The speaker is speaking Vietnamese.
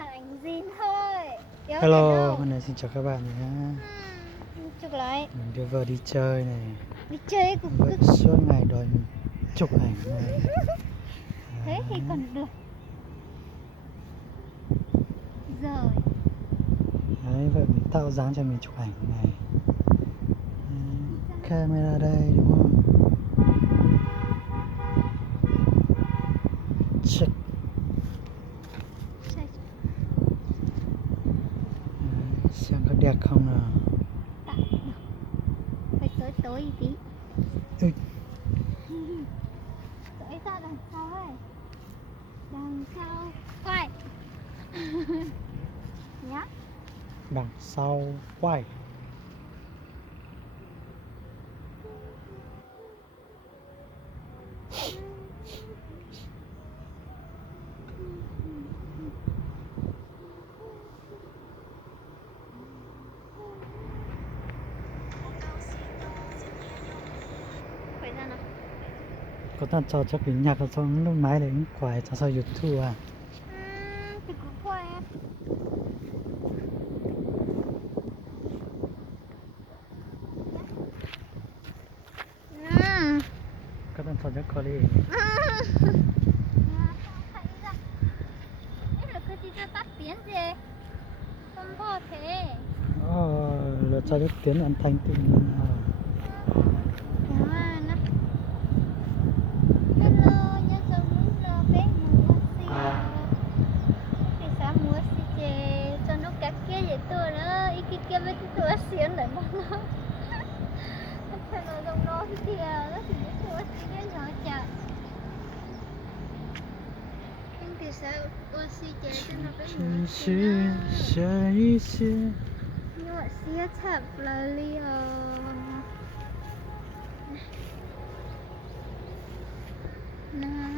màn ảnh zin thôi. Hello, hôm nay xin chào các bạn nhé. Chụp lại. Mình đưa vợ đi chơi này. Đi chơi cũng vợ suốt ngày đòi mình chụp ảnh này. thế thì còn được. Rồi. Đấy, vợ mình tạo dáng cho mình chụp ảnh này. Đấy, camera đây đúng không? Check. Đấy, xem có đẹp không nào. Phải tối tối tí. Ui. Tối ra đằng sau ấy. Đằng sau quay. Nhá. Đằng sau quay. Quay ra nào. Có tàn cho chắc cái nhạc ở trong lúc máy đấy quay cho sao YouTube à. Thì cứ quay. Có tàn cho chắc có đi. Tắt tiếng gì? Không có thế. Là cho đức tiến âm thanh tự nhiên. Hello, nhớ dòng lúc lơ bé mùa xì. Thì sao mùa xì chê cho nó cá kia vậy tôi nữa. Ý kia với cái tôi xiên lại mà nó. Thật là dòng nó thì kìa. Nó thì cái tôi xiên nó chả. Nhưng thì sao mùa xì chê cho nó bé mùa xì nó. Nhưng mà xì thật là liều. Nah.